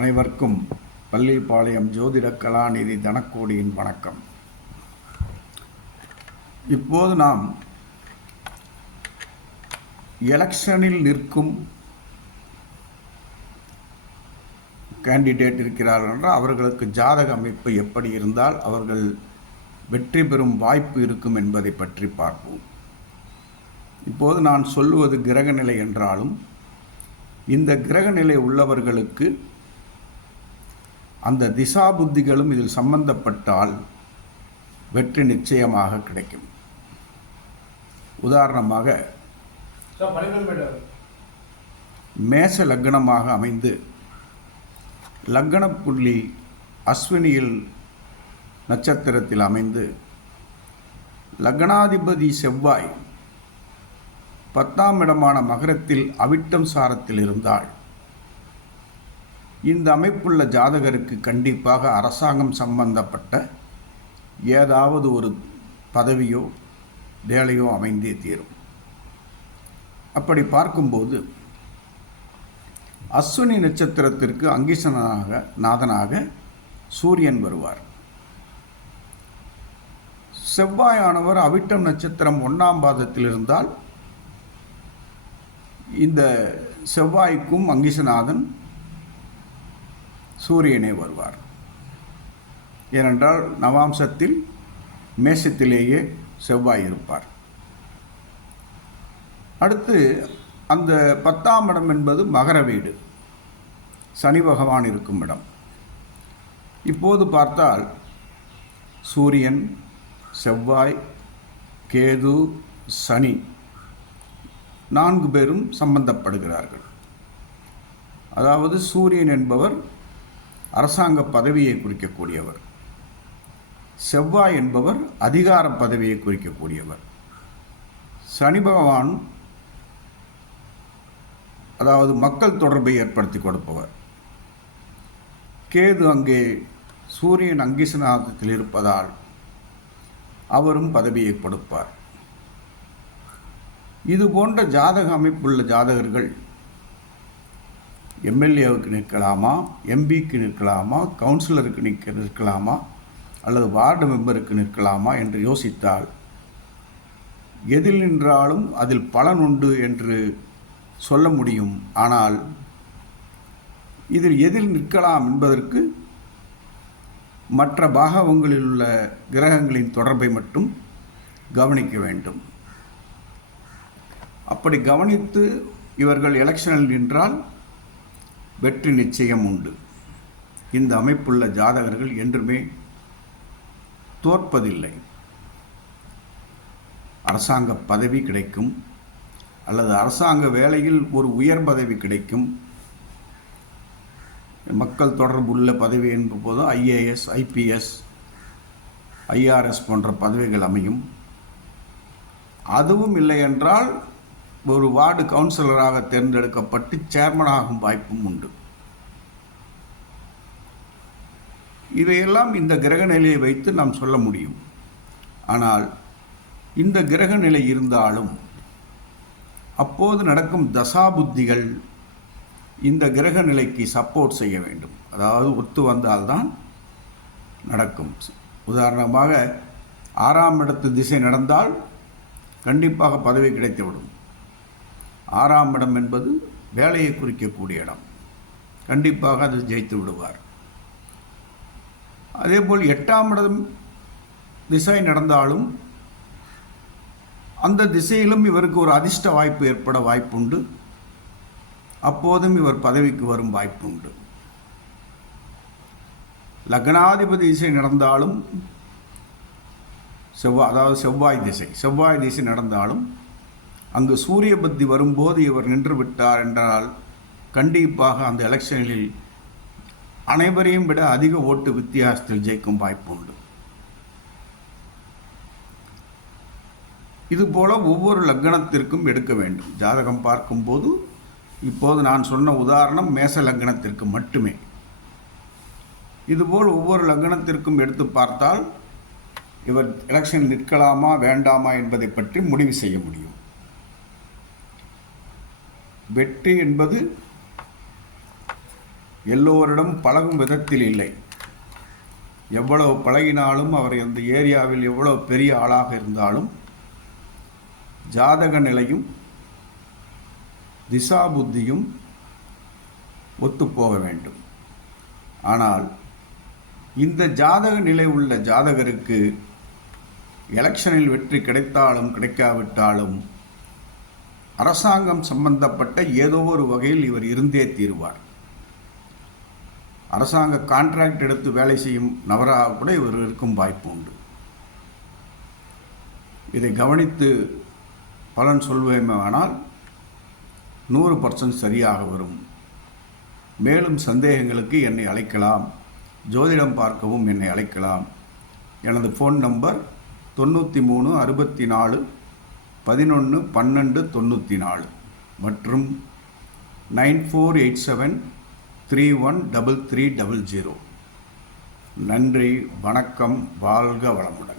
அனைவருக்கும் பள்ளிப்பாளையம் ஜோதிட கலாநிதி தனக்கோடியின் வணக்கம். இப்போது நாம் எலெக்ஷனில் நிற்கும் கேண்டிடேட் இருக்கிறார்கள் என்றால் அவர்களுக்கு ஜாதக அமைப்பு எப்படி இருந்தால் அவர்கள் வெற்றி பெறும் வாய்ப்பு இருக்கும் என்பதை பற்றி பார்ப்போம். இப்போது நான் சொல்லுவது கிரகநிலை என்றாலும் இந்த கிரகநிலை உள்ளவர்களுக்கு அந்த திசா புத்திகளும் இதில் சம்பந்தப்பட்டால் வெற்றி நிச்சயமாக கிடைக்கும். உதாரணமாக மேச லக்னமாக அமைந்து லக்ன புள்ளி அஸ்வினியில் நட்சத்திரத்தில் அமைந்து லக்னாதிபதி செவ்வாய் பத்தாம் இடமான மகரத்தில் அவிட்டம் சாரத்தில் இருந்தால் இந்த அமைப்புள்ள ஜாதகருக்கு கண்டிப்பாக அரசாங்கம் சம்பந்தப்பட்ட ஏதாவது ஒரு பதவியோ வேலையோ அமைந்தே தீரும். அப்படி பார்க்கும்போது அஸ்வினி நட்சத்திரத்திற்கு அங்கீசனாக நாதனாக சூரியன் வருவார். செவ்வாயானவர் அவிட்டம் நட்சத்திரம் ஒன்றாம் பாதத்தில் இருந்தால் இந்த செவ்வாய்க்கும் அங்கிசநாதன் சூரியனே வருவார். ஏனென்றால் நவாம்சத்தில் மேஷத்திலேயே செவ்வாய் இருப்பார். அடுத்து அந்த பத்தாம் இடம் என்பது மகர வீடு. சனி பகவான் இருக்கும் இடம். இப்போது பார்த்தால் சூரியன் செவ்வாய் கேது சனி நான்கு பேரும் சம்பந்தப்படுகிறார்கள். அதாவது சூரியன் என்பவர் அரசாங்க பதவியை குறிக்கக்கூடியவர். செவ்வாய் என்பவர் அதிகார பதவியை குறிக்கக்கூடியவர். சனி பகவான் அதாவது மக்கள் தொடர்பை ஏற்படுத்தி கொடுப்பவர். கேது அங்கே சூரியன் அங்கீசநாதத்தில் இருப்பதால் அவரும் பதவியை கொடுப்பார் இது போன்ற ஜாதக அமைப்புள்ள ஜாதகர்கள் எம்எல்ஏவுக்கு நிற்கலாமா எம்பிக்கு நிற்கலாமா கவுன்சிலருக்கு நிற்க நிற்கலாமா அல்லது வார்டு மெம்பருக்கு நிற்கலாமா என்று யோசித்தால் எதில் நின்றாலும் அதில் பலன் உண்டு என்று சொல்ல முடியும். ஆனால் இதில் எதில் நிற்கலாம் என்பதற்கு மற்ற பாகவங்களில் உள்ள கிரகங்களின் தொடர்பை மட்டும் கவனிக்க வேண்டும். அப்படி கவனித்து இவர்கள் எலெக்ஷனில் நின்றால் வெற்றி நிச்சயம் உண்டு. இந்த அமைப்புள்ள ஜாதகர்கள் என்றுமே தோற்பதில்லை. அரசாங்க பதவி கிடைக்கும் அல்லது அரசாங்க வேலையில் ஒரு உயர் பதவி கிடைக்கும். மக்கள் தொடர்புள்ள பதவி என்ப போது ஐஏஎஸ் ஐபிஎஸ் ஐஆர்எஸ் போன்ற பதவிகள் அமையும். அதுவும் இல்லை என்றால் ஒரு வார்டு கவுன்சிலராக தேர்ந்தெடுக்கப்பட்டு சேர்மனாகும் வாய்ப்பும் உண்டு. இதையெல்லாம் இந்த கிரக நிலையை வைத்து நாம் சொல்ல முடியும். ஆனால் இந்த கிரக நிலை இருந்தாலும் அப்போது நடக்கும் தசாபுத்திகள் இந்த கிரக நிலைக்கு சப்போர்ட் செய்ய வேண்டும். அதாவது ஒத்து வந்தால்தான் நடக்கும். உதாரணமாக ஆறாம் இடத்து திசை நடந்தால் கண்டிப்பாக பதவி கிடைத்துவிடும். ஆறாம் இடம் என்பது வேலையை குறிக்கக்கூடிய இடம். கண்டிப்பாக அது ஜெயித்து விடுவார். அதேபோல் எட்டாம் இடம் திசை நடந்தாலும் அந்த திசையிலும் இவருக்கு ஒரு அதிர்ஷ்ட வாய்ப்பு ஏற்பட வாய்ப்புண்டு. அப்போதும் இவர் பதவிக்கு வரும் வாய்ப்புண்டு. லக்னாதிபதி திசை நடந்தாலும் செவ்வாய் அதாவது செவ்வாய் திசை செவ்வாய் திசை நடந்தாலும் அங்கு சூரியபத்தி வரும்போது இவர் நின்று விட்டார் என்றால் கண்டிப்பாக அந்த எலெக்ஷனில் அனைவரையும் விட அதிக ஓட்டு வித்தியாசத்தில் ஜெயிக்கும் வாய்ப்பு உண்டு. இதுபோல ஒவ்வொரு லக்னத்திற்கும் எடுக்க வேண்டும். ஜாதகம் பார்க்கும்போது இப்போது நான் சொன்ன உதாரணம் மேச லக்னத்திற்கு மட்டுமே. இதுபோல் ஒவ்வொரு லக்னத்திற்கும் எடுத்து பார்த்தால் இவர் எலெக்ஷன் நிற்கலாமா வேண்டாமா என்பதை பற்றி முடிவு செய்ய முடியும். வெற்றி என்பது எல்லோரிடம் பழகும் விதத்தில் இல்லை. எவ்வளவு பழகினாலும் அவர் அந்த ஏரியாவில் எவ்வளவு பெரிய ஆளாக இருந்தாலும் ஜாதக நிலையும் திசா புத்தியும் ஒத்துப்போக வேண்டும். ஆனால் இந்த ஜாதக நிலை உள்ள ஜாதகருக்கு எலெக்ஷனில் வெற்றி கிடைத்தாலும் கிடைக்காவிட்டாலும் அரசாங்கம் சம்பந்தப்பட்ட ஏதோ ஒரு வகையில் இவர் இருந்தே தீருவார். அரசாங்க கான்ட்ராக்ட் எடுத்து வேலை செய்யும் நபராக கூட இவர் இருக்கும் வாய்ப்பு உண்டு. இதை கவனித்து பலன் சொல்வேமானால் நூறு பர்சன்ட் சரியாக வரும். மேலும் சந்தேகங்களுக்கு என்னை அழைக்கலாம். ஜோதிடம் பார்க்கவும் என்னை அழைக்கலாம். எனது ஃபோன் நம்பர் தொண்ணூற்றி மூணு அறுபத்தி நாலு பதினொன்று பன்னெண்டு தொண்ணூற்றி நாலு மற்றும் nine four eight seven three one double three double zero. நன்றி வணக்கம் வாழ்க வளமுடன்.